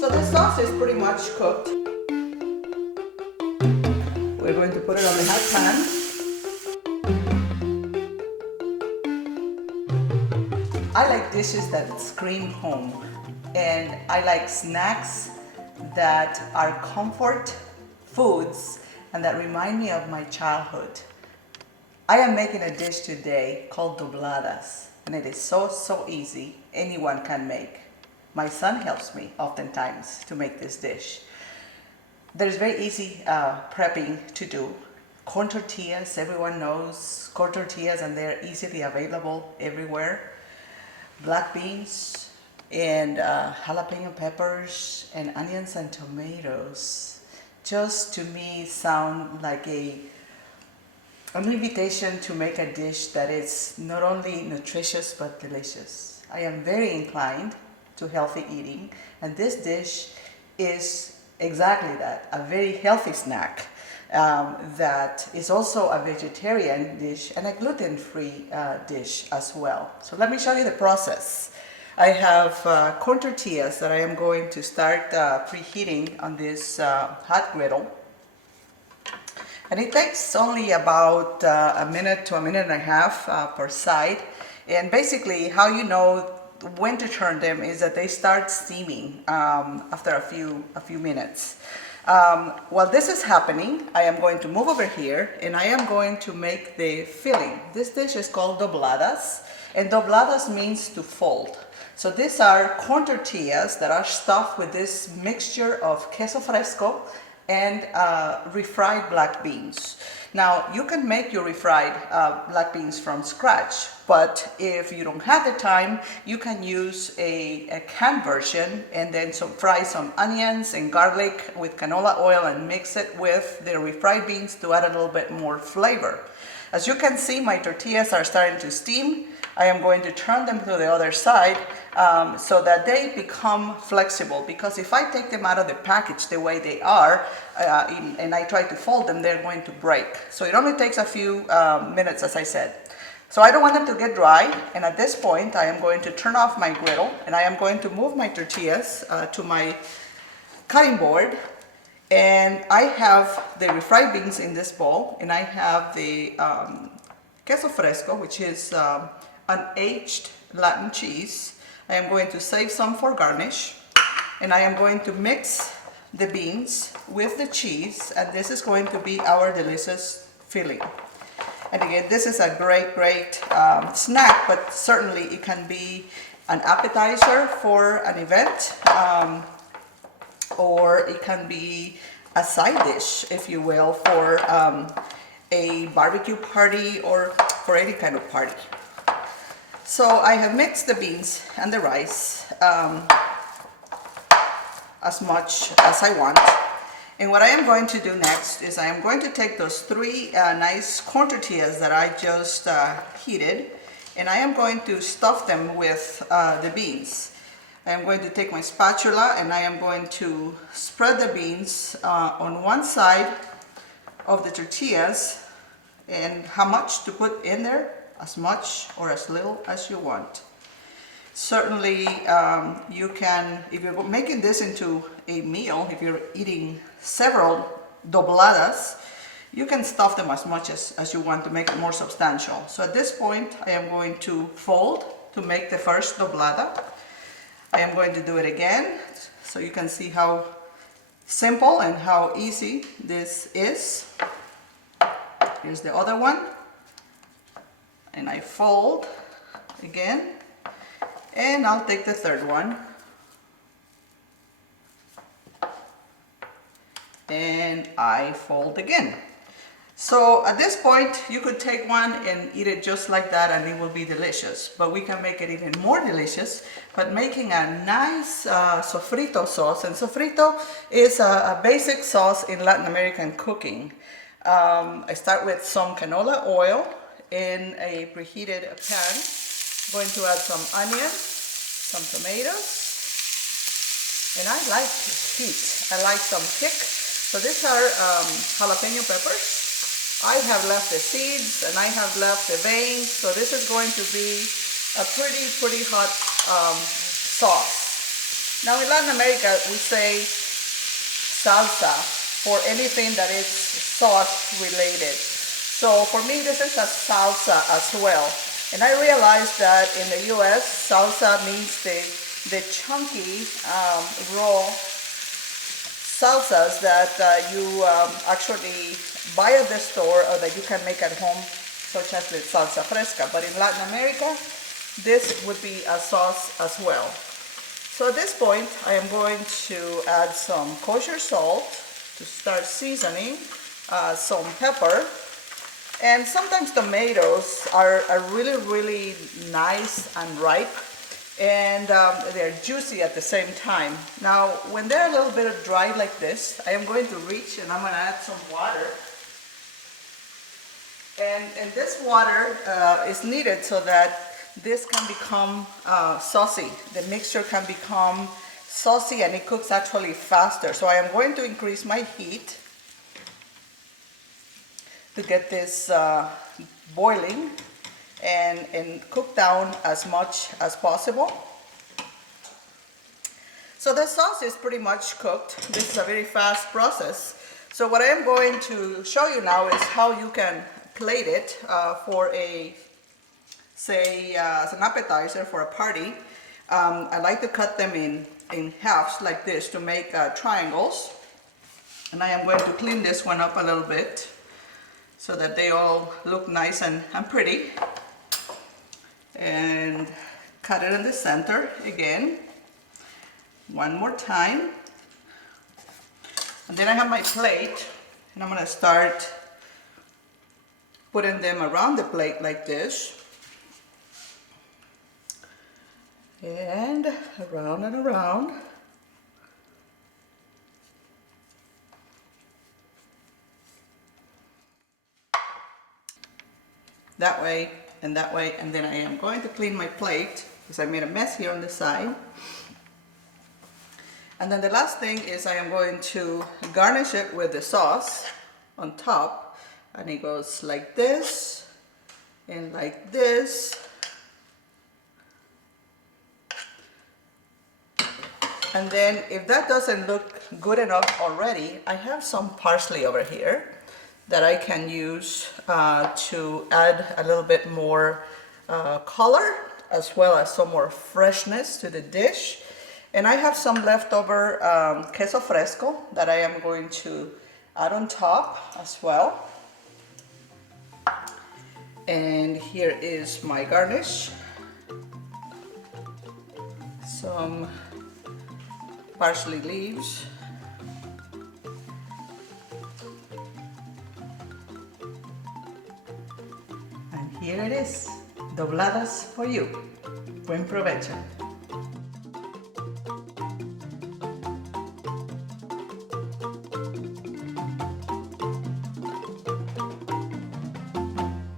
So this sauce is pretty much cooked. We're going to put it on the hot pan. I like dishes that scream home, and I like snacks that are comfort foods and that remind me of my childhood. I am making a dish today called Dobladas, and it is so easy. Anyone can make. My son helps me oftentimes to make this dish. There's very easy prepping to do. Corn tortillas, everyone knows corn tortillas, and they're easily available everywhere. Black beans and jalapeno peppers and onions and tomatoes just to me sound like an invitation to make a dish that is not only nutritious but delicious. I am very inclined to healthy eating, and this dish is exactly that, a very healthy snack that is also a vegetarian dish and a gluten-free dish as well. So let me show you the process. I have corn tortillas that I am going to start preheating on this hot griddle. And it takes only about a minute to a minute and a half per side. And basically how you know when to turn them is that they start steaming after a few minutes. While this is happening, I am going to move over here and I am going to make the filling. This dish is called Dobladas, and Dobladas means to fold. So these are corn tortillas that are stuffed with this mixture of queso fresco and refried black beans. Now, you can make your refried black beans from scratch, but if you don't have the time, you can use a canned version and then fry some onions and garlic with canola oil and mix it with the refried beans to add a little bit more flavor. As you can see, my tortillas are starting to steam. I am going to turn them to the other side so that they become flexible, because if I take them out of the package the way they are and I try to fold them, they're going to break. So it only takes a few minutes, as I said. So I don't want them to get dry, and at this point I am going to turn off my griddle and I am going to move my tortillas to my cutting board. And I have the refried beans in this bowl, and I have the queso fresco, which is an aged Latin cheese. I am going to save some for garnish, and I am going to mix the beans with the cheese, and this is going to be our delicious filling. And again, this is a great snack, but certainly it can be an appetizer for an event, or it can be a side dish, if you will, for a barbecue party or for any kind of party. So I have mixed the beans and the rice as much as I want. And what I am going to do next is I am going to take those three nice corn tortillas that I just heated, and I am going to stuff them with the beans. I am going to take my spatula and I am going to spread the beans on one side of the tortillas, and how much to put in there, as much or as little as you want. Certainly you can, if you're making this into a meal, if you're eating several dobladas, you can stuff them as much as you want to make it more substantial. So at this point I am going to fold to make the first doblada. I am going to do it again so you can see how simple and how easy this is. Here's the other one, and I fold again, and I'll take the third one and I fold again. So at this point you could take one and eat it just like that and it will be delicious, but we can make it even more delicious by making a nice sofrito sauce. And sofrito is a basic sauce in Latin American cooking. I start with some canola oil in a preheated pan. I'm going to add some onions, some tomatoes, and I like heat. I like some kick. So these are jalapeno peppers. I have left the seeds and I have left the veins, so this is going to be a pretty hot sauce. Now in Latin America, we say salsa for anything that is sauce related. So for me, this is a salsa as well. And I realized that in the US, salsa means the chunky, raw salsas that you actually buy at the store or that you can make at home, such as the salsa fresca. But in Latin America, this would be a sauce as well. So at this point, I am going to add some kosher salt to start seasoning, some pepper, and sometimes tomatoes are really, really nice and ripe, and they're juicy at the same time. Now, when they're a little bit dry like this, I am going to reach and I'm going to add some water. And this water is needed so that this can become saucy. The mixture can become saucy and it cooks actually faster. So I am going to increase my heat to get this boiling and cook down as much as possible. So the sauce is pretty much cooked. This is a very fast process. So what I am going to show you now is how you can plate it for a, say, as an appetizer for a party. I like to cut them in halves like this to make triangles. And I am going to clean this one up a little bit so that they all look nice and pretty. And cut it in the center again. One more time. And then I have my plate, and I'm going to start putting them around the plate like this. And around and around. That way, and then I am going to clean my plate because I made a mess here on the side. And then the last thing is I am going to garnish it with the sauce on top, and it goes like this and like this. And then if that doesn't look good enough already, I have some parsley over here that I can use to add a little bit more color as well as some more freshness to the dish. And I have some leftover queso fresco that I am going to add on top as well. And here is my garnish. Some parsley leaves. And here it is, dobladas for you. Buen provecho.